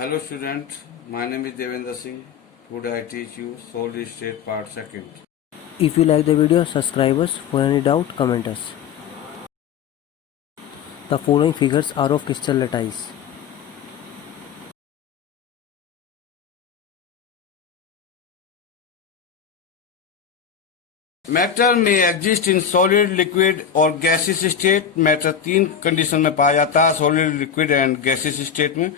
Hello student, my name is Devendra Singh. Today I teach you solid state part second. If you like the video, subscribe us. For any doubt, comment us. The following figures are of crystal lattice. Matter may exist in solid, liquid और gaseous state. Matter तीन condition में पाया जाता है, solid, liquid and gaseous state में.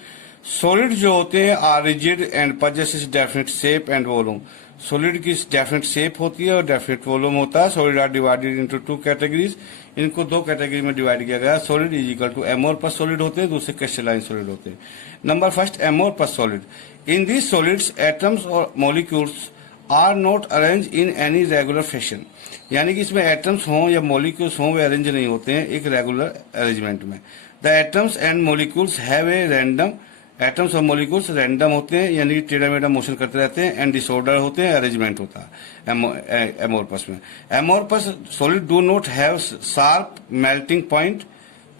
Solid जो होते हैं are rigid and possesses definite shape and volume. Solid की definite shape होती है और definite volume होता है. Solid are divided into two categories. इनको दो कैटेगरी में डिवाइड किया गया है. Solid is equal to amorphous solid होते हैं, दूसरे crystalline solid होते हैं. Number first, amorphous solid. In these solids, atoms or molecules are not arrange in any regular fashion, यानी कि इसमें एटम्स हों या मॉलिक्यूल्स हों वे अरेंज नहीं होते हैं एक रेगुलर अरेंजमेंट में. The atoms and molecules have a random, atoms और मॉलिक्यूल्स रैंडम होते हैं यानी कि टेढ़ा मेढ़ा मोशन करते रहते हैं. एंड डिसऑर्डर होते हैं, अरेंजमेंट होता है एमोरपस में. Amorphous solid do not have sharp melting point.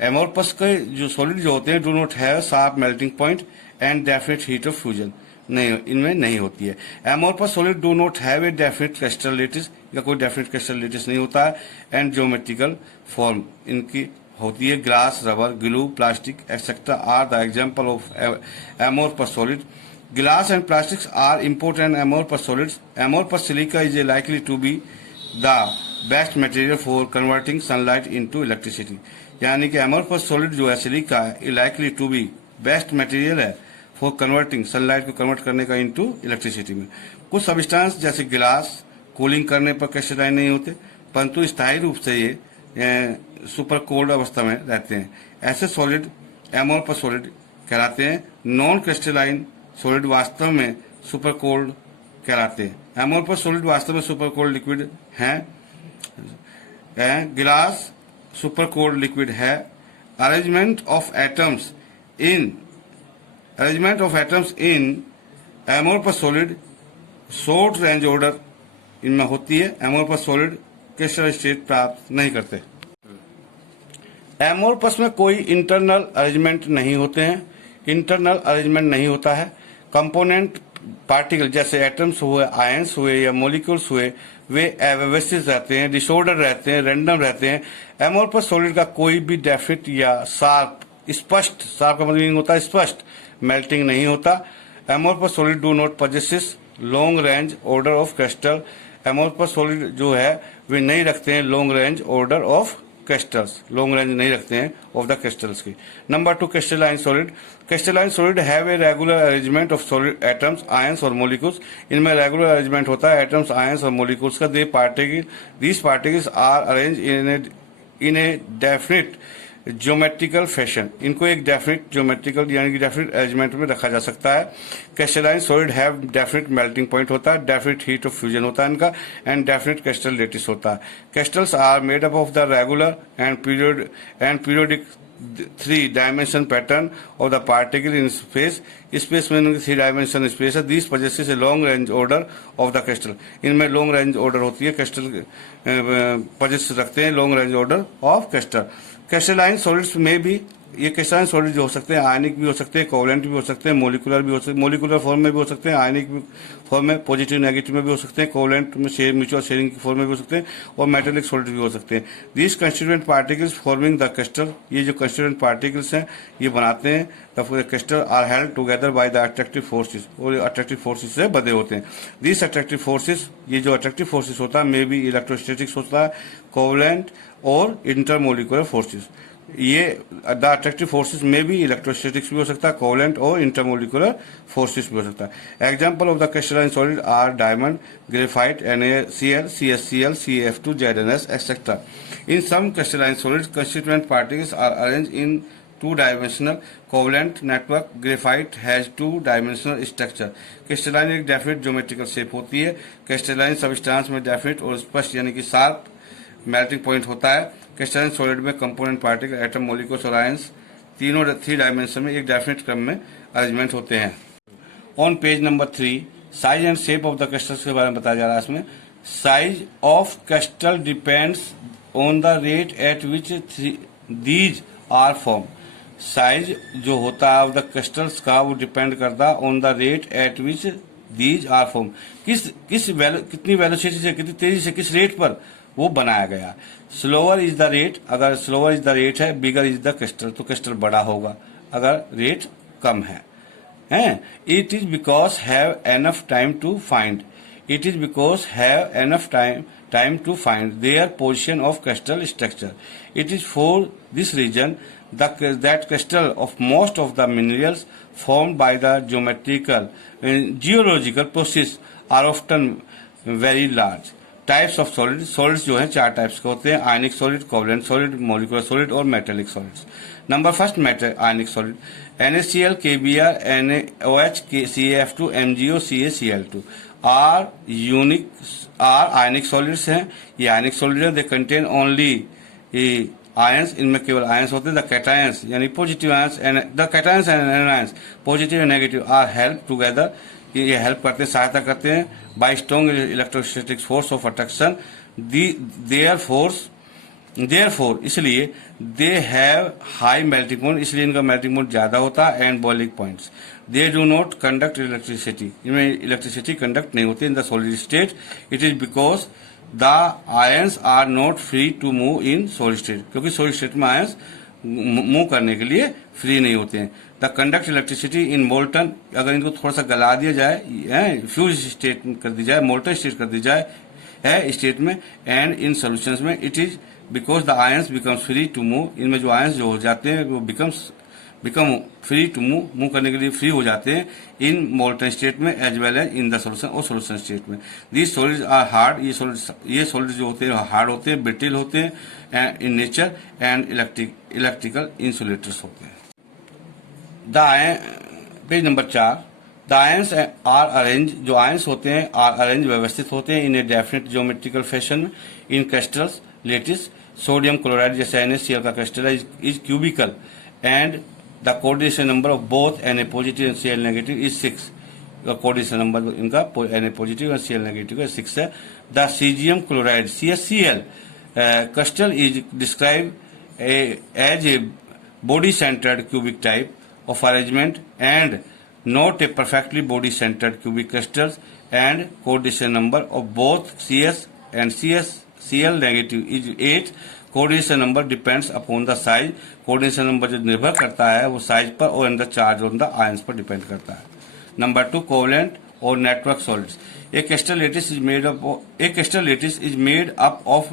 Amorphous के जो सॉलिड जो होते हैं do not have sharp melting point and definite heat of fusion, नहीं इनमें नहीं होती है. Amorphous solid do not have a definite crystal lattice, या कोई डेफिनेट क्रिस्टल लेटिस नहीं होता है. एंड ज्योमेट्रिकल फॉर्म इनकी होती है. Glass, rubber, glue, plastic etcetera are the example of amorphous solid. Glass and plastics are important amorphous solids. Amorphous silica is a likely to be the best material for converting sunlight into electricity, यानी कि amorphous solid जो है silica है likely to be best material है for converting sunlight को convert करने का into electricity में. कुछ सब्सटेंस जैसे गिलास कूलिंग करने पर क्रिस्टलाइन नहीं होते, परंतु स्थायी रूप से ये सुपर कोल्ड अवस्था में रहते हैं. ऐसे सॉलिड एमोरपस सॉलिड कहलाते हैं. नॉन क्रिस्टलाइन सॉलिड वास्तव में सुपर कोल्ड कहलाते हैं. एमोरपस सॉलिड वास्तव में सुपर कोल्ड लिक्विड हैं. गिलास सुपर कोल्ड लिक्विड है. Arrangement of atoms in amorphous solid short range order इनमें होती है. एमोरपस सॉलिड क्रिस्टल स्टेट प्राप्त नहीं करते. एमोरपस में कोई इंटरनल अरेंजमेंट नहीं होते हैं. इंटरनल अरेंजमेंट नहीं होता है. कंपोनेंट पार्टिकल जैसे एटम्स हुए, आयंस हुए या मॉलिक्यूल्स हुए वे अव्यवस्थित रहते हैं, डिसऑर्डर रहते हैं, रैंडम रहते हैं. एमोरपस सॉलिड का कोई भी डेफिनेट या शार्प स्पष्ट, शार्प का मतलब होता है स्पष्ट, मेल्टिंग नहीं होता. Amorphous solid do not possesses long range order of crystal. Amorphous solid जो है वे नहीं रखते हैं long range order of crystals, long range नहीं रखते हैं ऑफ द क्रिस्टल्स की. Number 2, crystalline solid. Crystalline solid have a regular arrangement of solid atoms, ions और मॉलिक्यूल्स. इनमें रेगुलर अरेंजमेंट होता है एटम्स, आयंस और मॉलिक्यूल्स का. These particles are arrange in a definite geometrical fashion. इनको एक definite geometrical यानी कि डेफिनेट अरेंजमेंट में रखा जा सकता है. Crystalline solid have definite melting point होता है, डेफिनेट हीट ऑफ फ्यूजन होता है इनका, एंड डेफिनेट क्रिस्टल लेटिस होता है. Crystals are made up of the regular and periodic 3 dimension pattern of the particle in space. Space में 3 dimension space है. This possesses a long range order of the crystal. इनमें long range order होती है. Crystal possess रखते हैं long range order of crystal. Crystalline solids में भी ये क्रिस्टलाइन सॉलिड जो हो सकते हैं आयनिक भी हो सकते हैं, कोवलेंट भी हो सकते हैं, मोलिकुलर भी हो सकते हैं. मोलिकुलर फॉर्म में भी हो सकते हैं, आयनिक फॉर्म में पॉजिटिव नेगेटिव में भी हो सकते हैं, कोवलेंट में म्यूचुअल शेयरिंग की फॉर्म में भी हो सकते हैं, और मेटेलिक सॉलिड भी हो सकते हैं. These constituent particles forming the crystal, ये जो कंस्टिट्यूएंट पार्टिकल्स हैं ये बनाते हैं the crystal are held together by the attractive forces, और अट्रैक्टिव फोर्सेस से बंधे होते हैं. दीज अट्रैक्टिव फोर्सेस, ये जो अट्रैक्टिव फोर्सेस होता है मे बी इलेक्ट्रोस्टैटिक्स होता है, कोवलेंट और इंटरमोलिकुलर फोर्सेस. ये द अट्रैक्टिव फोर्सेस में भी इलेक्ट्रोस्टैटिक्स भी हो सकता है, कोवलेंट और इंटरमोलिकुलर फोर्सेस भी हो सकता है. Example of the crystalline solid are diamond, graphite, NaCl, CsCl, CF2, ZnS etcetera. In some crystalline solid constituent particles are arrange in two dimensional covalent network. Graphite has two dimensional structure. Crystalline एक definite geometrical shape होती है. Crystalline substance में definite और स्पष्ट यानी कि sharp melting point होता है. क्रिस्टलाइन सॉलिड में कंपोनेंट पार्टिकल, एटम, मॉलिक्यूल्स और आयंस तीनों 3 डायमेंशन में एक डेफिनेट क्रम में अरेंजमेंट होते हैं. On page number 3 size and shape of the crystals के बारे में बताया जा रहा है. इसमें size of crystal depends on the rate at which these are form. Size जो होता है ऑफ द क्रिस्टल्स का वो डिपेंड करता है on the rate at which these are form, किस वैल्यू, कितनी वेलोसिटी से, कितनी तेजी से, किस रेट पर वो बनाया गया। स्लोअर इज द रेट, अगर स्लोअर इज द रेट है, बिगर इज द क्रिस्टल, तो क्रिस्टल बड़ा होगा अगर रेट कम है। It is because have enough time to find, it is because have enough time to find their position of crystal structure. It is for this reason that crystal of most of the minerals formed by the geological process are often very large. Types of solids जो हैं 4 types के होते हैं, ionic solid, covalent solid, molecular solid और metallic solids. Number first ionic solid, NaCl, KBr, NaOH, CaF2, MgO, CaCl2 are ionic solids हैं। ये आयनिक solid है, they contain only ions, इनमें केवल आयंस होते हैं। द कैटायंस यानी positive ions, the cations and anions positive and negative are help together, ये help करते हैं, सहायता करते हैं by strong electrostatic force of attraction. Therefore इसलिए they have high melting point, इसलिए इनका मेल्टिंग पॉइंट ज्यादा होता है, and boiling points. They do not conduct electricity, इनमें इलेक्ट्रिसिटी कंडक्ट नहीं होती in the solid state. It is because the ions are not free to move in solid state, क्योंकि solid state में ions move करने के लिए free नहीं होते हैं। The conduct electricity in molten, अगर इनको थोड़ा सा गला दिया जाए, फ्यूज स्टेट कर दी जाए, मोल्टन स्टेट कर दी जाए है स्टेट में, एंड इन सोल्यूशंस में, it is because the ions becomes free to move, इनमें जो आयंस जो हो जाते हैं वो बिकम फ्री टू मूव करने के लिए फ्री हो जाते हैं इन मोल्टन स्टेट में as well as in the solution और सोल्यूशन स्टेट में। दीज सॉलिड्स आर हार्ड, ये सॉलिड्स जो होते हैं हार्ड होते हैं, ब्रिटिल होते हैं in nature, and electrical insulators होते हैं। Page number 4, the ions are arrange, जो आयंस होते हैं आर अरेंज व्यवस्थित होते हैं in a definite geometrical fashion in crystals lattice. Sodium chloride जैसे NaCl का crystal is cubical and the coordination number of both Na positive and Cl negative is 6। Coordination number इनका Na positive और Cl negative का 6 है। The caesium chloride CaCl crystal is describe as a body centered cubic type of arrangement and not a perfectly body centered cubic crystals, and coordination number of both Cs and Cl negative is 8. Coordination number depends upon the size, coordination number जो निर्भर करता है वो size पर और in the charge on the ions पर depend करता है। नंबर 2, कोवलेंट और network solids. A crystal lettuce is made up of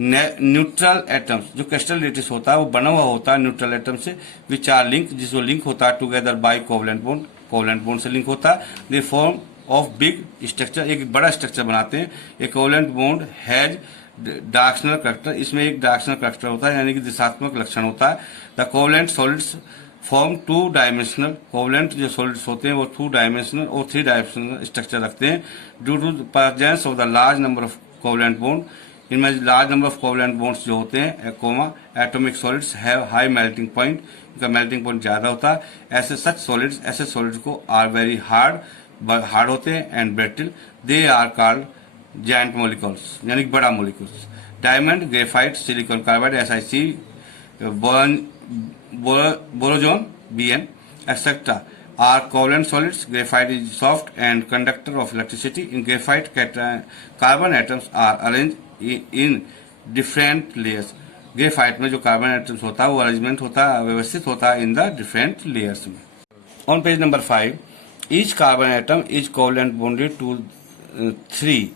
neutral atoms, जो क्रिस्टल लेटिस होता है वो बना हुआ होता है न्यूट्रल एटम से, विच आर लिंक, जिसको लिंक होता है together by covalent bond, covalent bond से लिंक होता है। They form of big structure, एक बड़ा स्ट्रक्चर बनाते हैं। A covalent bond has directional character, इसमें एक डायरेक्शनल करैक्टर होता है यानी कि दिशात्मक लक्षण होता है। The covalent solids form 2 dimensional, covalent जो सॉलिड्स होते हैं वो 2 डायमेंशनल और 3 डायमेंशनल स्ट्रक्चर रखते हैं due to the presence of the large number of covalent bond. इनमें large number of covalent bonds जो होते हैं, atomic solids have high melting point, इनका मेल्टिंग पॉइंट ज्यादा होता है। ऐसे सॉलिड्स को आर वेरी हार्ड होते हैं and brittle, they are called giant molecules यानी बड़ा molecules. Diamond, graphite, silicon carbide, SiC, borazon, Bn, etc. are covalent solids. Graphite is soft and conductor of electricity. In graphite, carbon atoms are arranged in different layers. Graphite में जो carbon atoms होता है वो arrangement होता है, व्यवस्थित होता है इन द डिफरेंट लेयर्स में। On page number 5, each carbon atom is covalent bonded to 3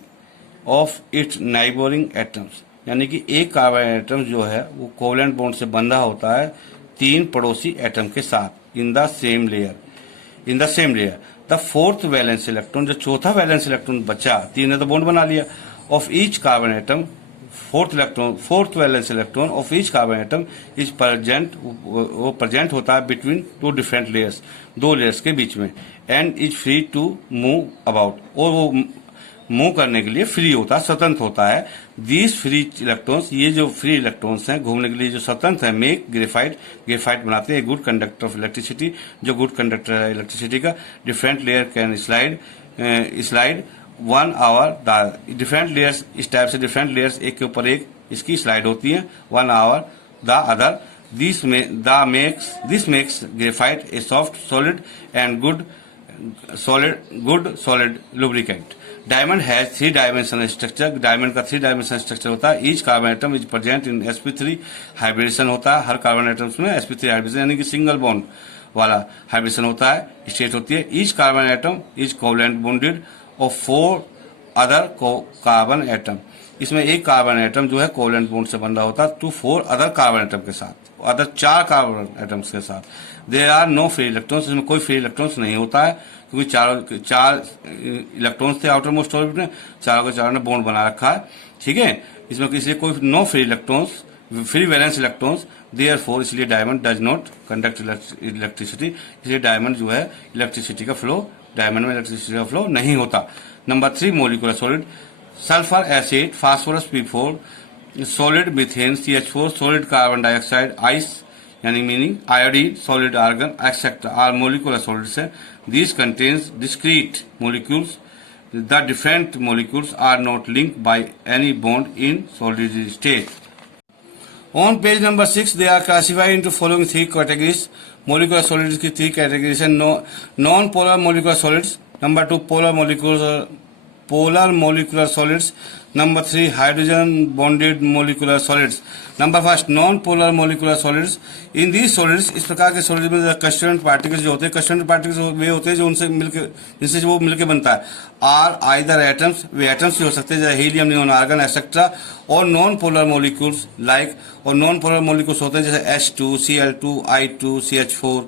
of its neighbouring atoms, यानी कि एक कार्बन एटम जो है वो कोवलेंट बॉन्ड से बंधा होता है 3 पड़ोसी एटम के साथ in the same layer. The fourth valence electron, जो चौथा वैलेंस इलेक्ट्रॉन बचा, 3 ने तो बॉन्ड बना लिया, of each carbon atom, fourth valence electron of each carbon atom is present होता है बिटवीन 2 डिफरेंट लेयर्स, 2 लेयर्स के बीच में, and is free to move about, और वो मूव करने के लिए फ्री होता है, स्वतंत्र होता है। दीज फ्री इलेक्ट्रॉन्स, ये जो फ्री इलेक्ट्रॉन्स हैं घूमने के लिए जो स्वतंत्र है, मेक ग्रेफाइट बनाते हैं गुड कंडक्टर ऑफ इलेक्ट्रिसिटी, जो गुड कंडक्टर है इलेक्ट्रिसिटी का। Different layer can slide 1 over, the different layers, इस टाइप से डिफरेंट लेयर्स एक के ऊपर एक इसकी स्लाइड होती है 1 over the other. This makes graphite a soft, solid and good solid lubricant. Diamond has 3-dimensional structure. Diamond का 3-dimensional स्ट्रक्चर होता है. Each carbon atom is present in sp3 hybridisation होता है. हर कार्बन एटम्स में sp3 hybridisation यानी कि single bond वाला hybridisation होता है, स्टेट होती है. Each carbon atom is covalent bonded of 4 other carbon atom. इसमें एक कार्बन एटम जो है कोवलेंट बॉन्ड से बन रहा होता है टू 4 अदर कार्बन एटम के साथ, अदर 4 कार्बन एटम्स के साथ. There are no free electrons. इसमें कोई फ्री इलेक्ट्रॉन्स नहीं होता है क्योंकि चार इलेक्ट्रॉन्स थे आउटर मोस्ट ऑर्बिट में, चारों के चारों ने बॉन्ड बना रखा है. ठीक है, इसमें इसलिए कोई no free electrons, free valence electrons. Therefore इसलिए diamond does not conduct electricity. इसलिए डायमंड जो है इलेक्ट्रिसिटी का फ्लो, डायमंड में इलेक्ट्रिसिटी का फ्लो नहीं होता. Number 3 molecular solid. Sulphur acid, phosphorus P4, solid methane CH4, solid carbon dioxide, ice यानी meaning iodine, solid argon etcetera are molecular solids है. These contains discrete molecules. The different molecules are not linked by any bond in solid state. On page number 6, they are classified into following 3 categories. Molecular solids की 3 categories हैं. Non-polar molecular solids. Number 2, polar molecular solids. Number 3, hydrogen bonded molecular solids. Number 1, non-polar molecular solids. In these solids, इस प्रकार के solids में constituent particles जो होते हैं, constituent particles वे होते हैं जो उनसे मिलकर, जिनसे वो मिलकर बनता है. Are either atoms, way atoms भी हो सकते हैं जैसे हीलियम, नियोन, आर्गन एक्सेट्रा. और non-polar molecules like, और non-polar molecules होते हैं जैसे H2, Cl2, I2, CH4,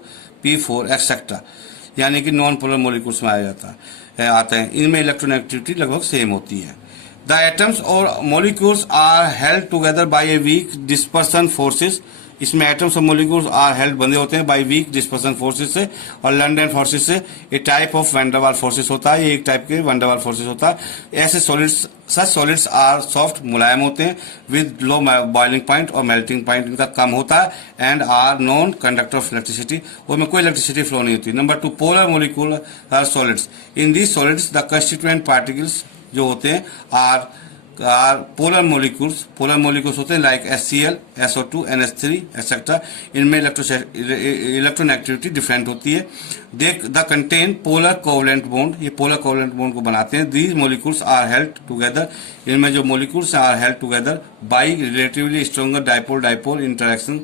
P4 etcetera, यानी कि नॉन पोलर मोलिक्यूल्स में आते हैं. इनमें इलेक्ट्रोनेगेटिविटी लगभग सेम होती है. द एटम्स और molecules are held together by a weak dispersion forces. इसमें एटम्स और मोलिक्यूल्स आर हेल्ड बंधे होते हैं बाय वीक डिस्पर्सन फोर्सेस से और लंडन फोर्सेस से. ए टाइप ऑफ वैंडरवाल फोर्सेस होता है, ये एक टाइप के वैंडरवाल फोर्सेस होता है. ऐसे solids, such solids are soft, मुलायम होते हैं, विद लो बॉइलिंग पॉइंट और मेल्टिंग पॉइंट इनका कम होता है. And are non conductor of electricity, उसमें कोई इलेक्ट्रिसिटी फ्लो नहीं होती. Number 2, polar molecule are solids. In these solids the constituent particles जो होते हैं आर पोलर मोलिक्यूल्स होते हैं like HCl, SO2, NH3 etcetera. इनमें इलेक्ट्रोनेगेटिविटी डिफरेंट होती है. The contain polar covalent bond, ये पोलर कोवलेंट बॉन्ड को बनाते हैं. These molecules are held together, इनमें जो molecules are held together by relatively stronger dipole interaction,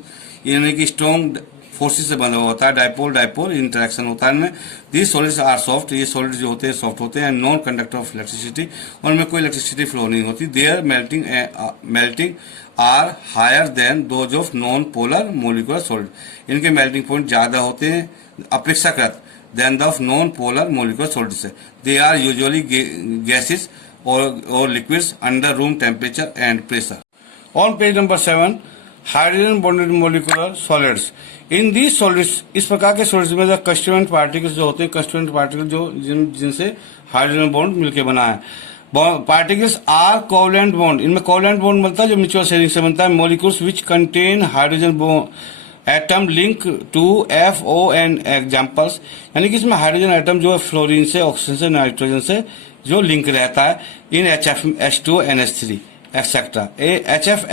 यानी कि स्ट्रॉन्ग फोर्सेस से बना होता है. डाइपोल इंटरेक्शन होता है इनमें. दीज सॉलिड्स आर सॉफ्ट, ये सॉलिड्स जो होते हैं सॉफ्ट होते हैं. नॉन कंडक्टर ऑफ इलेक्ट्रिसिटी, उनमें कोई इलेक्ट्रिसिटी फ्लो नहीं होती. Their melting are higher than those of non polar molecular solid. इनके मेल्टिंग पॉइंट ज्यादा होते हैं अपेक्षाकृत than the non polar molecular solid से. दे आर यूजुअली गैसेस और liquids under room temperature and pressure. On page number 7, hydrogen bonded molecular solids. In these solids, इस प्रकार के सॉलिड्स में कंस्टिट्यूएंट पार्टिकल्स जो होते हैं, कंस्टिट्यूएंट पार्टिकल जो जिनसे हाइड्रोजन बॉन्ड मिलकर बना है. पार्टिकल्स आर कोवलेंट बॉन्ड, इनमें कोवलेंट बॉन्ड बनता है जो म्यूचुअल शेयरिंग से बनता है. Molecules which contain hydrogen atom link to FON examples, यानी कि इसमें हाइड्रोजन एटम जो है फ्लोरीन से, ऑक्सीजन से, नाइट्रोजन से जो लिंक रहता है. इन HF, एक्सेट्रा. HF,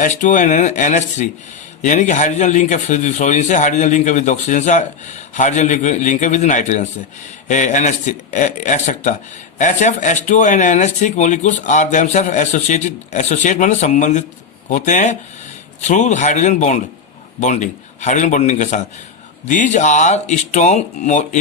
NH3 यानी कि हाइड्रोजन लिंक है फ्लोरीन से, हाइड्रोजन लिंक है विद ऑक्सीजन से, हाइड्रोजन लिंक है विद नाइट्रोजन से, NH3 etcetera. HF and NH3 molecules are themselves associated मतलब संबंधित होते हैं through hydrogen bonding, hydrogen bonding के साथ. These are strong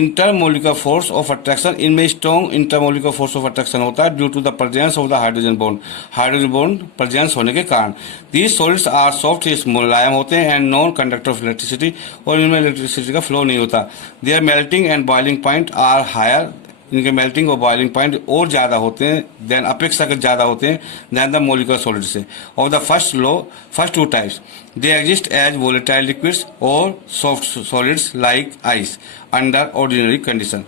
intermolecular force of attraction. इनमें strong intermolecular force of attraction होता है due to the presence of the hydrogen bond. Hydrogen bond presence होने के कारण. These solids are soft, ये मुलायम होते हैं and non conductor of electricity, और इनमें इलेक्ट्रिसिटी का फ्लो नहीं होता. Their melting and boiling point are higher. इनके मेल्टिंग और बॉइलिंग पॉइंट और ज्यादा होते हैं देन, अपेक्षाकृत ज्यादा होते हैं देन द मोलिकुलर सॉलिड से. Of the first 2 types they exist as volatile liquids और soft solids like ice under ordinary condition.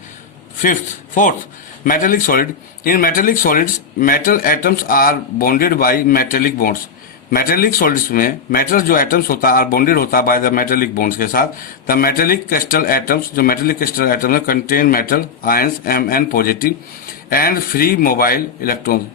Fourth, metallic solid. In metallic solids metal atoms are bonded by metallic bonds. Metallic solids में metal जो atoms होता है are bonded होता है by the metallic bonds के साथ. The metallic crystal atoms, जो metallic crystal atoms है, contain metal ions Mn positive and free mobile electron.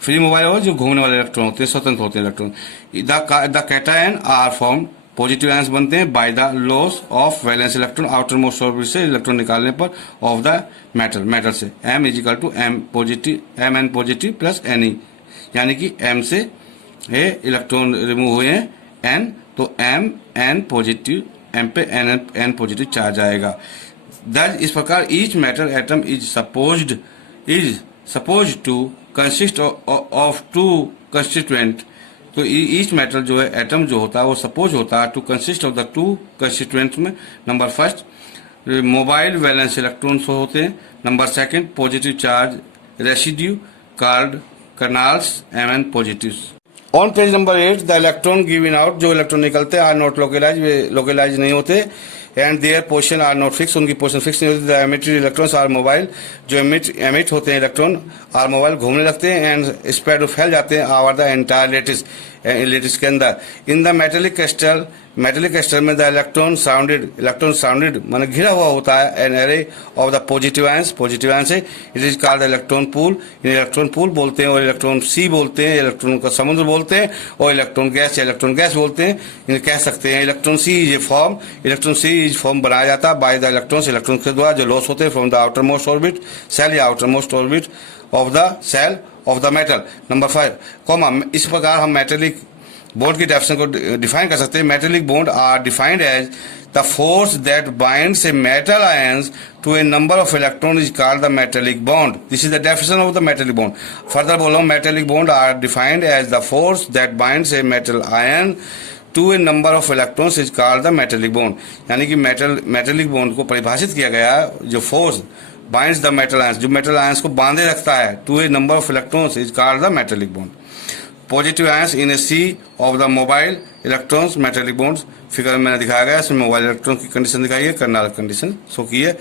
Free mobile हो जो घूमने वाले इलेक्ट्रॉन होते हैं, स्वतंत्र होते हैं electron. The cation are form positive ions बनते हैं by the loss of valence electron outer most orbit से इलेक्ट्रॉन निकालने पर ऑफ द मेटल से m is equal to m positive m n positive plus ne, यानी कि m से ये इलेक्ट्रॉन रिमूव हुए हैं n, तो m n पॉजिटिव m पे n पॉजिटिव चार्ज आएगा। दस इस प्रकार each metal atom is suppose to consist of two constituent, तो ईच मेटल जो है एटम जो होता है वो सपोज होता है to consist of the two constituents में number first mobile valence electrons होते हैं, number second positive charge residue called kernels mn positives. On page number 8 the electron given out, जो इलेक्ट्रॉन निकलते हैं आर नॉट लोकलाइज, वे localize नहीं होते, and their position are not fix, उनकी position fix नहीं होती। The emitted electrons are mobile, जो एमिट होते हैं इलेक्ट्रॉन आर मोबाइल, घूमने लगते हैं एंड स्प्रेड फैल जाते हैं ओवर द एंटायर लेटिस के अंदर। इन द मेटेलिक क्रिस्टल में द इलेक्ट्रॉन साउंडेड माने घिरा हुआ होता है an array of the positive ions है, it is called electron pool, electron pool बोलते हैं, और इलेक्ट्रॉन सी बोलते हैं, इलेक्ट्रॉन का समुद्र बोलते हैं, और इलेक्ट्रॉन गैस बोलते हैं, इन्हें कह सकते हैं। इलेक्ट्रॉन सी इज फॉर्म बनाया जाता है बाय द इलेक्ट्रॉन के द्वारा जो लॉस होते हैं from the outer most orbit shell या outer most orbit of the shell of the metal. Number 5 comma, इस प्रकार हम मेटेलिक बॉन्ड की डेफिनेशन को डिफाइन कर सकते हैं। Metallic bond are defined as the force that binds a metal ions to a number of electron is called the metallic bond. This is the definition of the metallic bond. Further बोलो, metallic bond are defined as the force that binds a metal ion to a number of electrons is called the metallic bond, यानी कि metallic bond को परिभाषित किया गया है जो force binds the metal ions, जो मेटल आयंस को बांधे रखता है, to a number of electrons is called the metallic bond. Positive ions in a sea of the mobile electrons metallic bonds, figure में मैंने दिखाया गया, इसमें मोबाइल इलेक्ट्रॉन की कंडीशन दिखाई है, कर्नल कंडीशन शो की है।